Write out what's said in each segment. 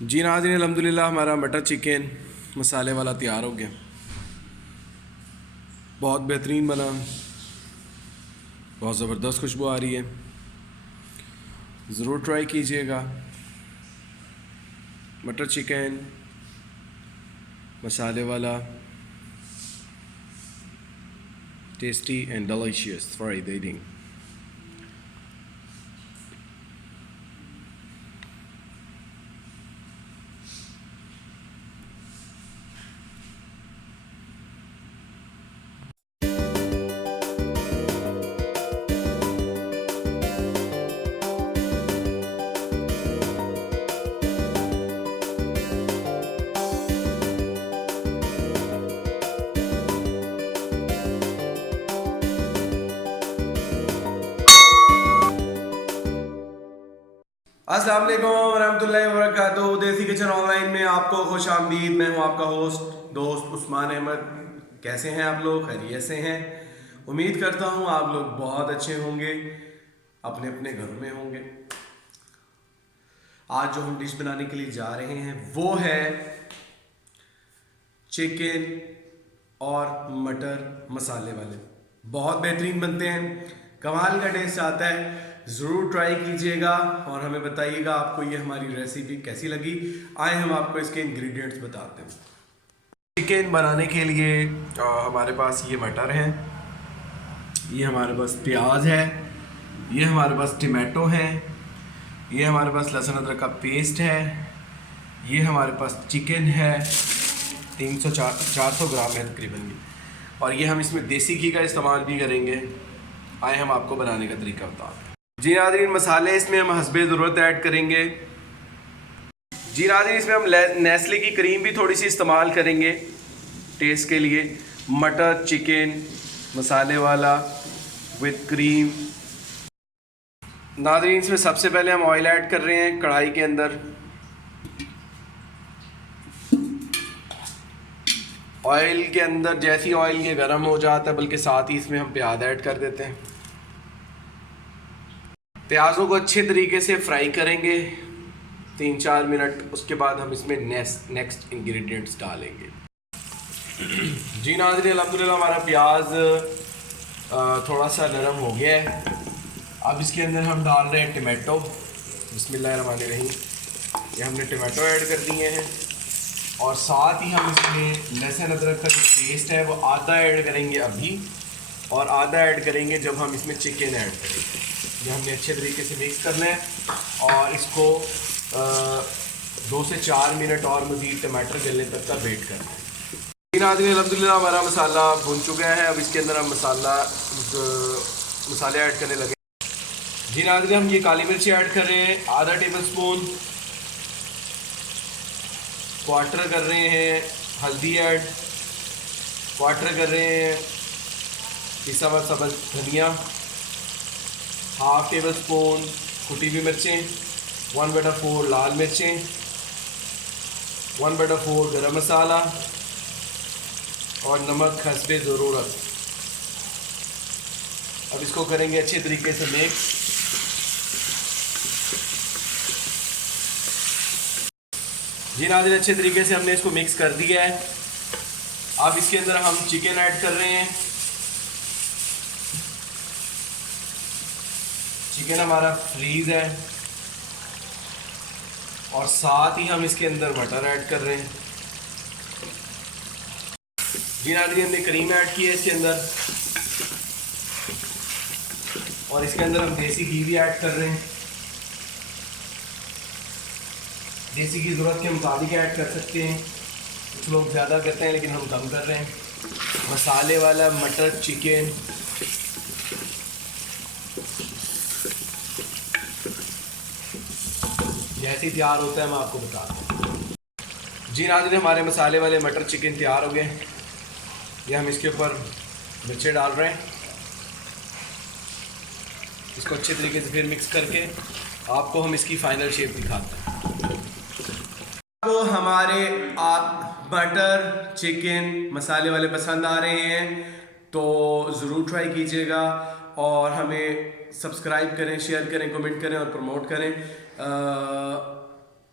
जी नाज़रीन, अल्हम्दुलिल्लाह हमारा मटर चिकन मसाले वाला तैयार हो गया। बहुत बेहतरीन बना, बहुत ज़बरदस्त खुशबू आ रही है। ज़रूर ट्राई कीजिएगा। मटर चिकन मसाले वाला, tasty and delicious for eating. अस्सलाम वालेकुम रहमतुल्लाहि व बरकातुहू। देसी किचन ऑनलाइन में आपको खुश आमदीद। मैं हूं आपका होस्ट दोस्त उस्मान अहमद। कैसे हैं आप लोग? खैरियत से हैं? उम्मीद करता हूं आप लोग बहुत अच्छे होंगे, अपने अपने घरों में होंगे। आज जो हम डिश बनाने के लिए जा रहे हैं वो है चिकन और मटर मसाले वाले। बहुत बेहतरीन बनते हैं, कमाल का टेस्ट आता है। ज़रूर ट्राई कीजिएगा और हमें बताइएगा आपको ये हमारी रेसिपी कैसी लगी। आए हम आपको इसके इंग्रेडिएंट्स बताते हैं। चिकन बनाने के लिए हमारे पास ये मटर हैं, ये हमारे पास प्याज है, ये हमारे पास टमाटो है, ये हमारे पास लहसुन अदरक का पेस्ट है, ये हमारे पास चिकन है 400 ग्राम है तकरीबन। और ये हम इसमें देसी घी का इस्तेमाल भी करेंगे। आए हम आपको बनाने का तरीका बताते हैं। जी नाज़रीन, मसाले इसमें हम हस्बे ज़रूरत ऐड करेंगे। जी नाज़रीन, इसमें हम नेस्ले की क्रीम भी थोड़ी सी इस्तेमाल करेंगे टेस्ट के लिए। मटर चिकन मसाले वाला विद क्रीम। नाज़रीन, इसमें सबसे पहले हम ऑयल ऐड कर रहे हैं कढ़ाई के अंदर। ऑयल के अंदर जैसे ही ऑयल ये गर्म हो जाता है, बल्कि साथ ही इसमें हम प्याज ऐड कर देते हैं। प्याज़ों को अच्छे तरीके से फ्राई करेंगे 3-4 मिनट। उसके बाद हम इसमें नेक्स्ट इंग्रेडिएंट्स डालेंगे। जी नाज़रीन, अल्हम्दुलिल्लाह हमारा प्याज थोड़ा सा नरम हो गया है। अब इसके अंदर हम डाल रहे हैं टमाटो। बिस्मिल्लाहिर्रहमानिर्रहीम। ये हमने टमाटो ऐड कर दिए हैं और साथ ही हम इसमें लहसुन अदरक का जो पेस्ट है वो आधा ऐड करेंगे अभी, और आधा ऐड करेंगे जब हम इसमें चिकन ऐड करेंगे। ये हमने अच्छे तरीके से मिक्स करना है और इसको 2 से 4 मिनट और मज़ीद टमाटर गलने तक का वेट करना है। अल्हम्दुलिल्लाह हमारा मसाला भुन चुका है। अब इसके अंदर हम मसाले ऐड करने लगे। जी नाज़रीन, हम ये काली मिर्ची ऐड कर रहे हैं आधा टेबल स्पून। क्वार्टर कर रहे हैं हल्दी ऐड। क्वार्टर कर रहे हैं पिसा हुआ सब्ज़ धनिया। हाफ टेबल स्पून कुटी हुई मिर्चें, 1/4 लाल मिर्चें, 1/4 गरम मसाला और नमक हस्बे ज़रूरत। अब इसको करेंगे अच्छे तरीके से मिक्स। जी नाज़रीन, अच्छे तरीके से हमने इसको मिक्स कर दिया है। अब इसके अंदर हम चिकन ऐड कर रहे हैं। चिकन हमारा फ्रीज है और साथ ही हम इसके अंदर मटर ऐड कर रहे हैं। जी नाज़रीन, हमने क्रीम ऐड की है इसके अंदर और इसके अंदर हम देसी घी भी ऐड कर रहे हैं। देसी घी ज़रूरत के मुताबिक ऐड कर सकते हैं, कुछ लोग ज़्यादा करते हैं लेकिन हम कम कर रहे हैं। मसाले वाला मटर चिकन जैसे ही तैयार होता है मैं आपको बताता हूँ। जी नाज़रीन, हमारे मसाले वाले मटर चिकन तैयार हो गए। ये हम इसके ऊपर मिर्चें डाल रहे हैं। इसको अच्छे तरीके से फिर मिक्स करके आपको हम इसकी फाइनल शेप दिखाते हैं। तो हमारे आप मटर चिकन मसाले वाले पसंद आ रहे हैं तो ज़रूर ट्राई कीजिएगा और हमें सब्सक्राइब करें, शेयर करें, कमेंट करें और प्रमोट करें।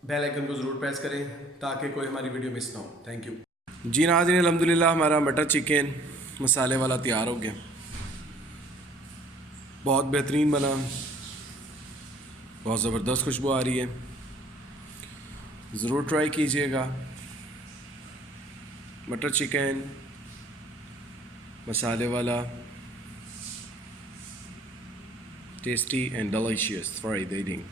बेल आइकन को ज़रूर प्रेस करें ताकि कोई हमारी वीडियो मिस ना हो। थैंक यू जी नाज़रीन, अल्हम्दुलिल्लाह हमारा मटर चिकन मसाले वाला तैयार हो गया। बहुत बेहतरीन बना, बहुत ज़बरदस्त खुशबू आ रही है। ज़रूर ट्राई कीजिएगा। मटर चिकन मसाले वाला, tasty and delicious for eating.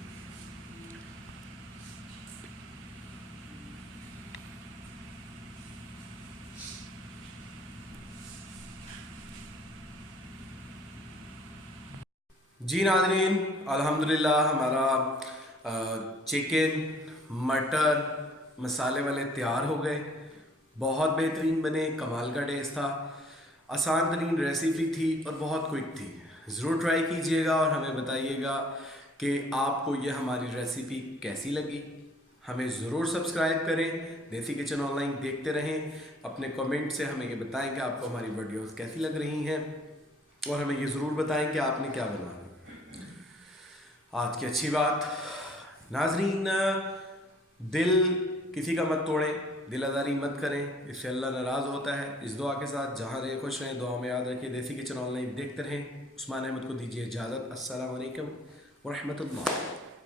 जी नाज़रीन, अल्हम्दुलिल्लाह हमारा चिकन मटर मसाले वाले तैयार हो गए। बहुत बेहतरीन बने, कमाल का टेस्ट था, आसान तरीन रेसिपी थी और बहुत क्विक थी। ज़रूर ट्राई कीजिएगा और हमें बताइएगा कि आपको ये हमारी रेसिपी कैसी लगी। हमें ज़रूर सब्सक्राइब करें, देसी किचन ऑनलाइन देखते रहें। अपने कमेंट से हमें ये बताएं कि आपको हमारी वीडियोस कैसी लग रही हैं और हमें ये ज़रूर बताएं कि आपने क्या बनाया। आज की अच्छी बात नाजरीन, दिल किसी का मत तोड़ें, दिल आज़ारी मत करें, इससे अल्लाह नाराज़ होता है। इस दुआ के साथ जहाँ रहे खुश रहें, दुआ में याद रखिए। देसी किचन ऑनलाइन देखते रहें। उस्मान अहमद को दीजिए इजाज़त। अस्सलाम वालेकुम व रहमतुल्लाह।